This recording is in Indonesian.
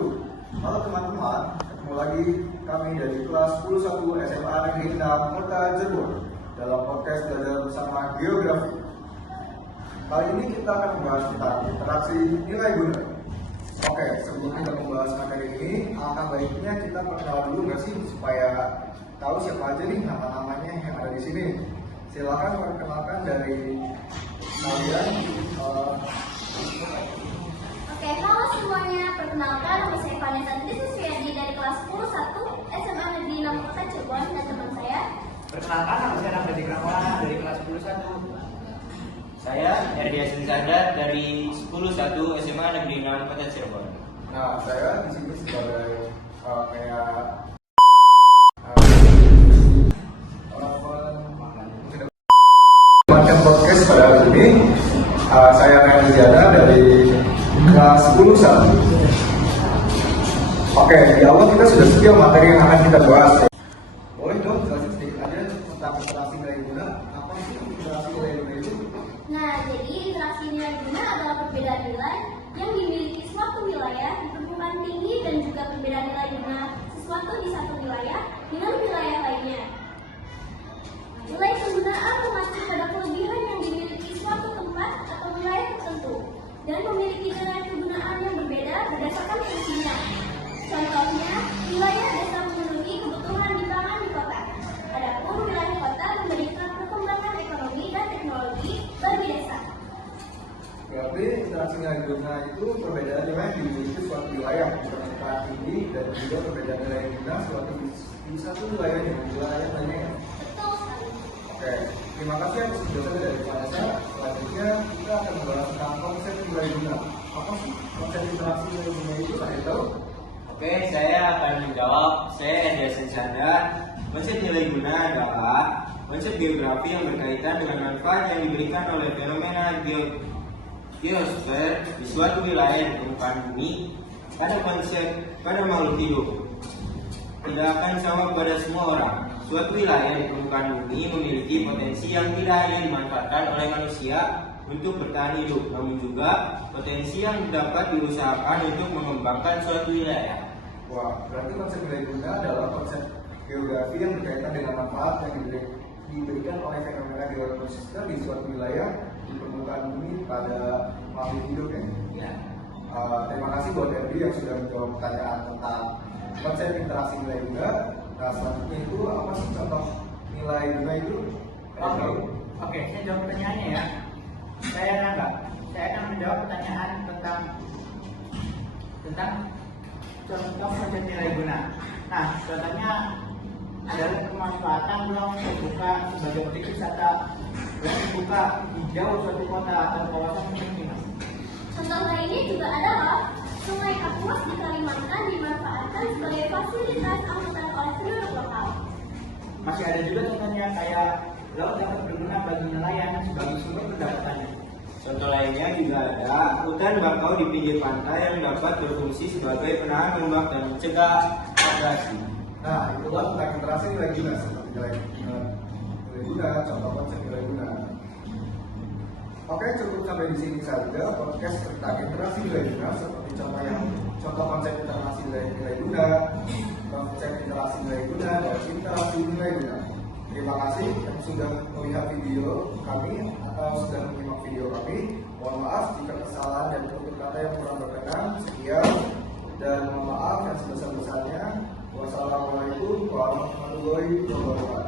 Halo teman-teman, ketemu lagi kami dari kelas 11 SMA Negeri 6 Kota Cirebon dalam podcast belajar bersama geografi. Kali ini kita akan membahas tentang interaksi nilai guna. Oke, sebelum kita membahas materi ini, alangkah baiknya kita perkenalan dulu nggak sih supaya tahu siapa aja nih nama-namanya yang ada di sini. Silakan perkenalkan dari kalian. Oke, halo semuanya. Perkenalkan, nama saya Vanessa Trisuyadi dari kelas 11 SMA Negeri 6 Kota Cirebon dan teman saya. Perkenalkan, nama saya Ramadi Kramana dari kelas 11. Saya Erdia Sensada dari 10-1 SMA Negeri 6 Kota Cirebon. Nah, saya di sini sebagai macam podcast pada hari ini. Saya Erdia dari kelas 10. Oke, di awal kita sudah sekian materi yang akan kita bahas. Boleh dong jelasin sedikit aja tentang interaksi nilai guna. Apa sih interaksi nilai guna itu? Nah, jadi interaksi nilai guna adalah perbedaan nilai yang dimiliki suatu wilayah di permukaan tinggi dan juga perbedaan nilai guna sesuatu di satu wilayah dengan wilayah lainnya. Nilai penggunaan mengacu pada kelebihan yang dimiliki suatu tempat atau wilayah tertentu dan memiliki nilai penggunaan yang berbeda berdasarkan fungsinya. Contohnya, wilayah desa memenuhi kebutuhan di pangan di kota. Adapun wilayah kota memberikan perkembangan ekonomi dan teknologi bagi desa. Berarti interaksi nilai guna itu perbedaan nilai yang dimiliki suatu wilayah di permukaan tinggi dan juga perbedaan nilai guna suatu di satu wilayah dengan wilayah lainnya. Betul sekali. Oke, terima kasih atas penjelasan dari Vanessa. Selanjutnya kita akan membahas tentang konsep nilai guna. Apa sih konsep interaksi nilai guna itu? Saya tahu. Oke, saya akan menjawab. Saya Erdia Sensada. Konsep nilai guna adalah konsep geografi yang berkaitan dengan manfaat yang diberikan oleh fenomena geosfer di suatu wilayah di permukaan bumi pada makhluk hidup. Tidak akan sama pada semua orang. Suatu wilayah di permukaan bumi memiliki potensi yang tidak hanya dimanfaatkan oleh manusia untuk bertahan hidup, namun juga potensi yang dapat diusahakan untuk mengembangkan suatu wilayah. Wah, berarti konsep nilai guna adalah konsep geografi yang berkaitan dengan manfaat yang diberikan oleh fenomena geosfer di suatu wilayah di permukaan bumi pada makhluk hidup ya. Ya. Terima kasih buat Erdi yang sudah menjawab pertanyaan tentang konsep interaksi nilai guna. Nah, selanjutnya itu apa sih contoh nilai guna itu? Oke, saya jawab pertanyaannya ya. Saya Rangga. Saya akan menjawab pertanyaan tentang contoh konsep nilai guna. Nah, contohnya adalah kemanfaatan ruang terbuka sebagai objek wisata, ruang terbuka hijau suatu kota atau kawasan pemukiman. Contoh lainnya juga adalah Sungai Kapuas di Kalimantan dimanfaatkan sebagai fasilitas angkutan oleh penduduk lokal. Masih ada juga contohnya kayak laut dapat berguna bagi nelayan sebagai sumber pendapatannya. Contoh lainnya juga ada hutan bakau di pinggir pantai yang dapat berfungsi sebagai penahan ombak dan mencegah abrasi. Nah, itulah tentang interaksi nilai guna seperti nilai guna, contoh konsep nilai guna. Oke, cukup sampai di sini saja podcast tentang interaksi nilai guna seperti contoh konsep interaksi nilai guna, konsep interaksi nilai guna dan interaksi nilai guna. Terima kasih yang sudah melihat video kami atau sudah menyimak video kami. Mohon maaf jika kesalahan dan tutur kata yang kurang berkenan. Sekian dan mohon maaf yang sebesar-besarnya. Wassalamualaikum warahmatullahi wabarakatuh.